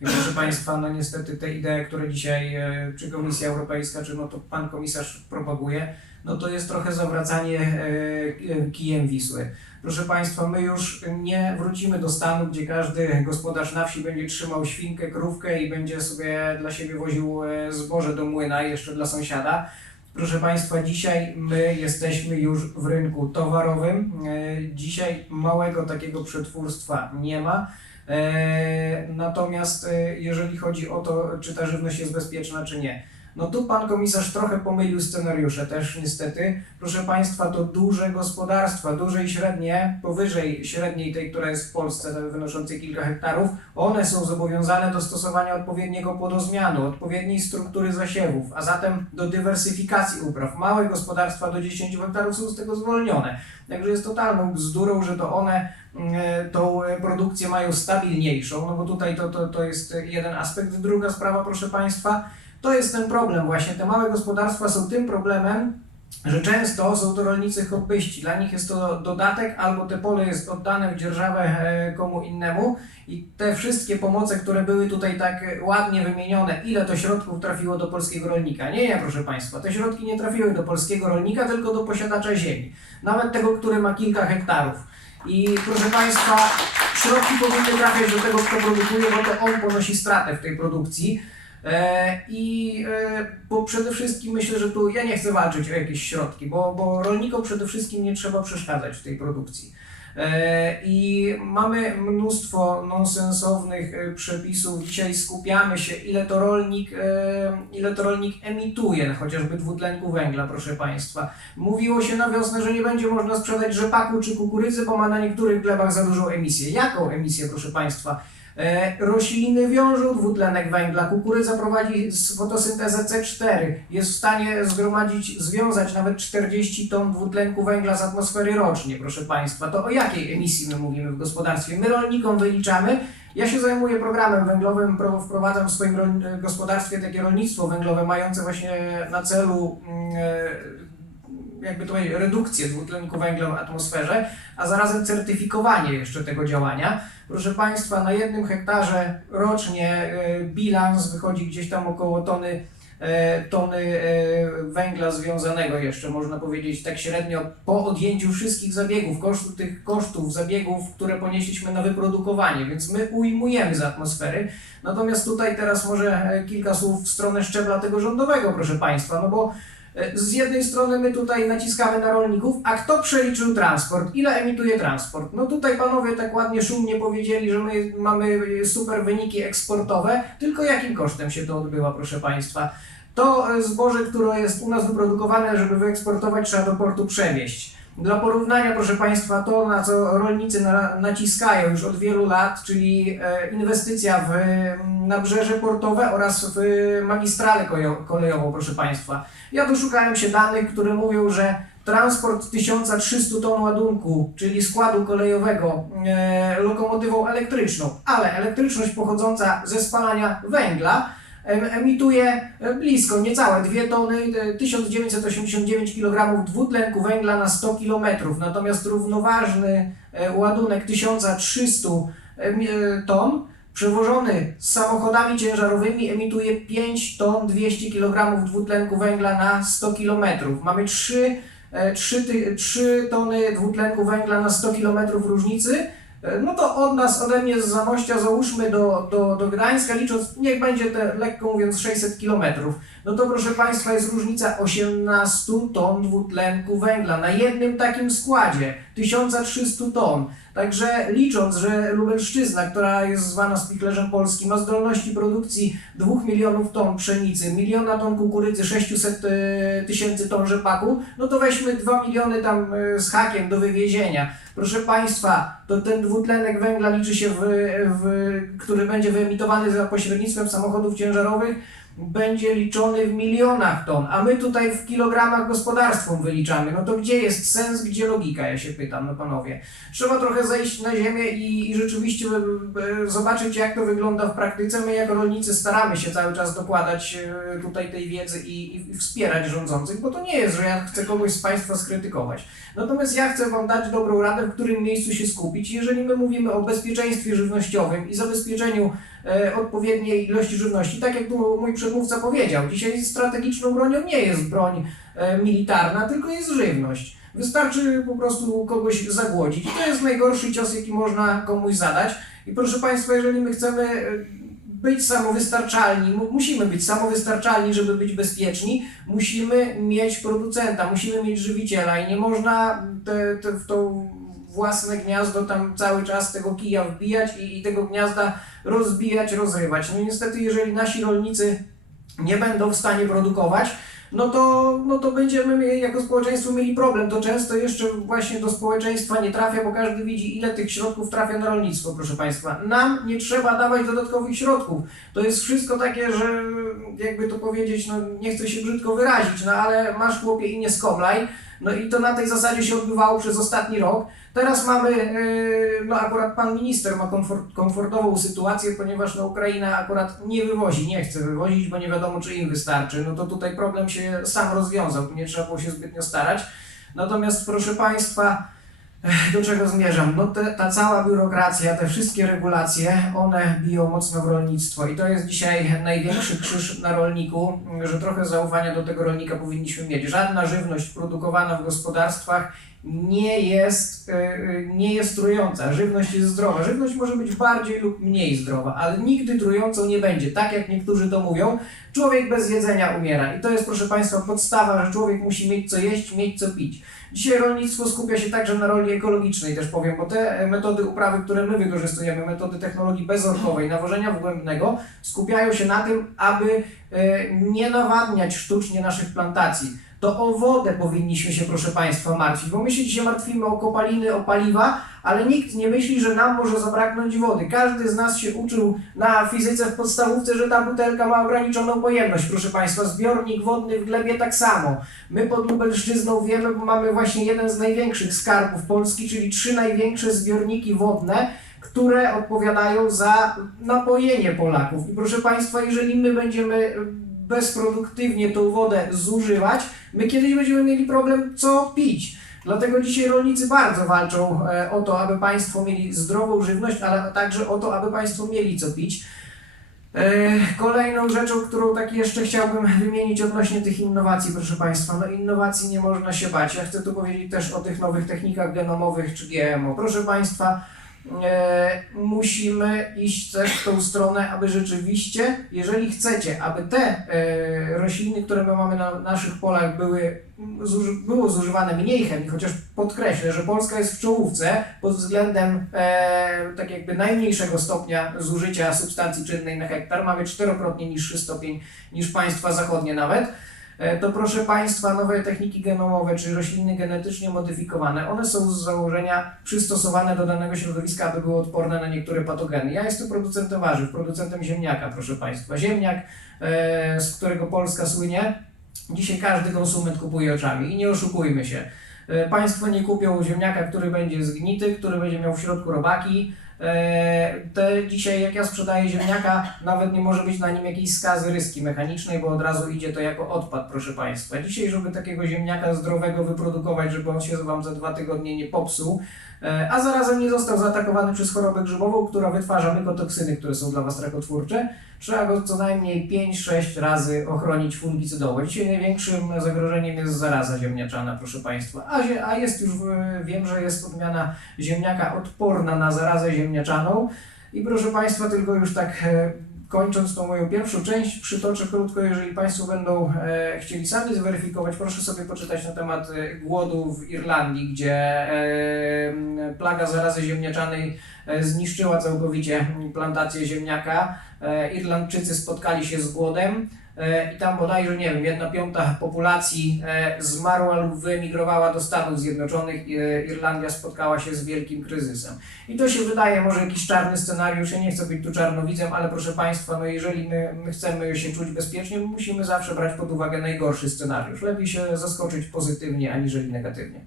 I proszę Państwa, no niestety te idee, które dzisiaj e, czy Komisja Europejska, czy no to Pan Komisarz propaguje, no to jest trochę zawracanie e, e, kijem Wisły. Proszę Państwa, my już nie wrócimy do stanu, gdzie każdy gospodarz na wsi będzie trzymał świnkę, krówkę i będzie sobie dla siebie woził zboże do młyna, jeszcze dla sąsiada. Proszę Państwa, dzisiaj my jesteśmy już w rynku towarowym. Dzisiaj małego takiego przetwórstwa nie ma. E, Natomiast e, jeżeli chodzi o to, czy ta żywność jest bezpieczna, czy nie, no tu pan komisarz trochę pomylił scenariusze też niestety. Proszę Państwa, to duże gospodarstwa, duże i średnie, powyżej średniej tej, która jest w Polsce, wynoszącej kilka hektarów, one są zobowiązane do stosowania odpowiedniego płodozmianu, odpowiedniej struktury zasiewów, a zatem do dywersyfikacji upraw. Małe gospodarstwa do 10 hektarów są z tego zwolnione. Także jest totalną bzdurą, że to one mm, tą e, produkcję mają stabilniejszą, no bo tutaj to, to, to jest jeden aspekt. Druga sprawa, proszę Państwa, to jest ten problem właśnie. Te małe gospodarstwa są tym problemem, że często są to rolnicy hobbyści. Dla nich jest to dodatek, albo te pole jest oddane w dzierżawę e, komu innemu i te wszystkie pomoce, które były tutaj tak ładnie wymienione, ile to środków trafiło do polskiego rolnika. Nie, nie, proszę Państwa, te środki nie trafiły do polskiego rolnika, tylko do posiadacza ziemi. Nawet tego, który ma kilka hektarów. I proszę Państwa, środki powinny trafiać do tego, kto produkuje, bo to on ponosi stratę w tej produkcji. E, I e, bo przede wszystkim myślę, że tu ja nie chcę walczyć o jakieś środki, bo, bo rolnikom przede wszystkim nie trzeba przeszkadzać w tej produkcji. E, I mamy mnóstwo nonsensownych przepisów. Dzisiaj skupiamy się, ile to rolnik, ile to rolnik emituje, chociażby dwutlenku węgla, proszę Państwa. Mówiło się na wiosnę, że nie będzie można sprzedać rzepaku czy kukurydzy, bo ma na niektórych glebach za dużą emisję. Jaką emisję, proszę Państwa? E, Rośliny wiążą dwutlenek węgla, kukurydza prowadzi fotosyntezę C4, jest w stanie zgromadzić, związać nawet 40 ton dwutlenku węgla z atmosfery rocznie, proszę Państwa. To o jakiej emisji my mówimy w gospodarstwie? My rolnikom wyliczamy. Ja się zajmuję programem węglowym, pro- wprowadzam w swoim rol- gospodarstwie takie rolnictwo węglowe mające właśnie na celu mm, e, jakby powiedzieć, redukcję dwutlenku węgla w atmosferze, a zarazem certyfikowanie jeszcze tego działania. Proszę Państwa, na jednym hektarze rocznie e, bilans wychodzi gdzieś tam około tony, e, tony e, węgla związanego jeszcze, można powiedzieć tak średnio, po odjęciu wszystkich zabiegów, kosztu tych kosztów zabiegów, które ponieśliśmy na wyprodukowanie, więc my ujmujemy z atmosfery. Natomiast tutaj teraz może e, kilka słów w stronę szczebla tego rządowego, proszę Państwa, no bo Z jednej strony my tutaj naciskamy na rolników, a kto przeliczył transport? Ile emituje transport? No tutaj panowie tak ładnie szumnie powiedzieli, że my mamy super wyniki eksportowe, tylko jakim kosztem się to odbywa, proszę państwa? To e, zboże, które jest u nas wyprodukowane, żeby wyeksportować, trzeba do portu przewieźć. Dla porównania, proszę Państwa, to na co rolnicy na, naciskają już od wielu lat, czyli e, inwestycja w mm, nabrzeże portowe oraz w magistralę kolejo- kolejową, proszę Państwa. Ja doszukałem się danych, które mówią, że transport 1300 ton ładunku, czyli składu kolejowego e, lokomotywą elektryczną, ale elektryczność pochodząca ze spalania węgla emituje e, blisko, niecałe 2 tony, e, 1989 kg dwutlenku węgla na 100 km. Natomiast równoważny e, ładunek 1300 em, e, ton przewożony samochodami ciężarowymi emituje 5 ton 200 kg dwutlenku węgla na 100 km. Mamy 3, 3, 3 tony dwutlenku węgla na 100 km różnicy. E, No to od nas, ode mnie z Zamościa załóżmy do, do, do Gdańska, licząc, niech będzie te lekko mówiąc 600 km. No to proszę Państwa jest różnica 18 ton dwutlenku węgla na jednym takim składzie. 1300 ton. Także licząc, że Lubelszczyzna, która jest zwana spichlerzem Polski, ma zdolności produkcji 2 milionów ton pszenicy, miliona ton kukurydzy, 600 e, tysięcy ton rzepaku, no to weźmy 2 miliony tam e, z hakiem do wywiezienia. Proszę Państwa, to ten dwutlenek węgla liczy się, w, w, który będzie wyemitowany za pośrednictwem samochodów ciężarowych, będzie liczony w milionach ton, a my tutaj w kilogramach gospodarstwom wyliczamy. No to gdzie jest sens, gdzie logika, ja się pytam, no panowie. Trzeba trochę zejść na ziemię i, i rzeczywiście e, zobaczyć, jak to wygląda w praktyce. My jako rolnicy staramy się cały czas dokładać e, tutaj tej wiedzy i, i, i wspierać rządzących, bo to nie jest, że ja chcę kogoś z Państwa skrytykować. Natomiast ja chcę Wam dać dobrą radę, w którym miejscu się skupić. Jeżeli my mówimy o bezpieczeństwie żywnościowym i zabezpieczeniu odpowiedniej ilości żywności. Tak jak mój przedmówca powiedział, dzisiaj strategiczną bronią nie jest broń e, militarna, tylko jest żywność. Wystarczy po prostu kogoś zagłodzić. To jest najgorszy cios, jaki można komuś zadać. I proszę Państwa, jeżeli my chcemy e, być samowystarczalni, mu- musimy być samowystarczalni, żeby być bezpieczni, musimy mieć producenta, musimy mieć żywiciela i nie można te, te, w to własne gniazdo tam cały czas tego kija wbijać i, i tego gniazda rozbijać, rozrywać. No niestety, jeżeli nasi rolnicy nie będą w stanie produkować, no to, no to będziemy jako społeczeństwo mieli problem. To często jeszcze właśnie do społeczeństwa nie trafia, bo każdy widzi, ile tych środków trafia na rolnictwo, proszę Państwa. Nam nie trzeba dawać dodatkowych środków. To jest wszystko takie, że jakby to powiedzieć, no nie chcę się brzydko wyrazić, no ale masz chłopie i nie skomlaj. No i to na tej zasadzie się odbywało przez ostatni rok. Teraz mamy, yy, no akurat pan minister ma komfort, komfortową sytuację, ponieważ no, Ukraina akurat nie wywozi, nie chce wywozić, bo nie wiadomo czy im wystarczy. No to tutaj problem się sam rozwiązał, nie trzeba było się zbytnio starać. Natomiast proszę Państwa, do czego zmierzam? No te, ta cała biurokracja, te wszystkie regulacje, one biją mocno w rolnictwo i to jest dzisiaj największy krzyż na rolniku, że trochę zaufania do tego rolnika powinniśmy mieć. Żadna żywność produkowana w gospodarstwach nie jest, e, e, nie jest trująca. Żywność jest zdrowa. Żywność może być bardziej lub mniej zdrowa, ale nigdy trującą nie będzie. Tak jak niektórzy to mówią, człowiek bez jedzenia umiera. I to jest, proszę Państwa, podstawa, że człowiek musi mieć co jeść, mieć co pić. Dzisiaj rolnictwo skupia się także na roli ekologicznej, też powiem, bo te e, metody uprawy, które my wykorzystujemy, metody technologii bezorkowej, nawożenia wgłębnego, skupiają się na tym, aby nie nawadniać sztucznie naszych plantacji. To o wodę powinniśmy się, proszę Państwa, martwić, bo my się dzisiaj martwimy o kopaliny, o paliwa, ale nikt nie myśli, że nam może zabraknąć wody. Każdy z nas się uczył na fizyce w podstawówce, że ta butelka ma ograniczoną pojemność, proszę Państwa. Zbiornik wodny w glebie tak samo. My pod Lubelszczyzną wiemy, bo mamy właśnie jeden z największych skarbów Polski, czyli trzy największe zbiorniki wodne, które odpowiadają za napojenie Polaków. I proszę Państwa, jeżeli my będziemy bezproduktywnie tą wodę zużywać, my kiedyś będziemy mieli problem, co pić. Dlatego dzisiaj rolnicy bardzo walczą e, o to, aby Państwo mieli zdrową żywność, ale także o to, aby Państwo mieli co pić. E, Kolejną rzeczą, którą tak jeszcze chciałbym wymienić odnośnie tych innowacji, proszę Państwa, no innowacji nie można się bać. Ja chcę tu powiedzieć też o tych nowych technikach genomowych czy GMO. Proszę Państwa, musimy iść też w tą stronę, aby rzeczywiście, jeżeli chcecie, aby te e, rośliny, które my mamy na naszych polach były, było zużywane mniej chemii, chociaż podkreślę, że Polska jest w czołówce pod względem e, tak jakby najmniejszego stopnia zużycia substancji czynnej na hektar. Mamy czterokrotnie niższy stopień niż państwa zachodnie nawet. E, to proszę Państwa, nowe techniki genomowe czy rośliny genetycznie modyfikowane, one są z założenia przystosowane do danego środowiska, aby były odporne na niektóre patogeny. Ja jestem producentem warzyw, producentem ziemniaka, proszę Państwa. Ziemniak, e, z którego Polska słynie, dzisiaj każdy konsument kupuje oczami i nie oszukujmy się. E, Państwo nie kupią ziemniaka, który będzie zgnity, który będzie miał w środku robaki. E, Te dzisiaj, jak ja sprzedaję ziemniaka, nawet nie może być na nim jakiejś skazy ryski mechanicznej, bo od razu idzie to jako odpad, proszę Państwa. Dzisiaj, żeby takiego ziemniaka zdrowego wyprodukować, żeby on się Wam za dwa tygodnie nie popsuł, a zarazem nie został zaatakowany przez chorobę grzybową, która wytwarza mykotoksyny, które są dla Was rakotwórcze, trzeba go co najmniej 5-6 razy ochronić fungicydowo. Dzisiaj największym zagrożeniem jest zaraza ziemniaczana, proszę Państwa. A, a jest już, e, wiem, że jest odmiana ziemniaka odporna na zarazę ziemniaczaną. I proszę Państwa, tylko już tak e, kończąc tą moją pierwszą część, przytoczę krótko, jeżeli Państwo będą e, chcieli sami zweryfikować, proszę sobie poczytać na temat e, głodu w Irlandii, gdzie e, plaga zarazy ziemniaczanej e, zniszczyła całkowicie plantację ziemniaka. E, Irlandczycy spotkali się z głodem. E, I tam bodajże, nie wiem, jedna piąta populacji e, zmarła lub wyemigrowała do Stanów Zjednoczonych. e, Irlandia spotkała się z wielkim kryzysem. I to się wydaje może jakiś czarny scenariusz. Ja nie chcę być tu czarnowidzem, ale proszę Państwa, no jeżeli my, my chcemy się czuć bezpiecznie, musimy zawsze brać pod uwagę najgorszy scenariusz. Lepiej się zaskoczyć pozytywnie, aniżeli negatywnie.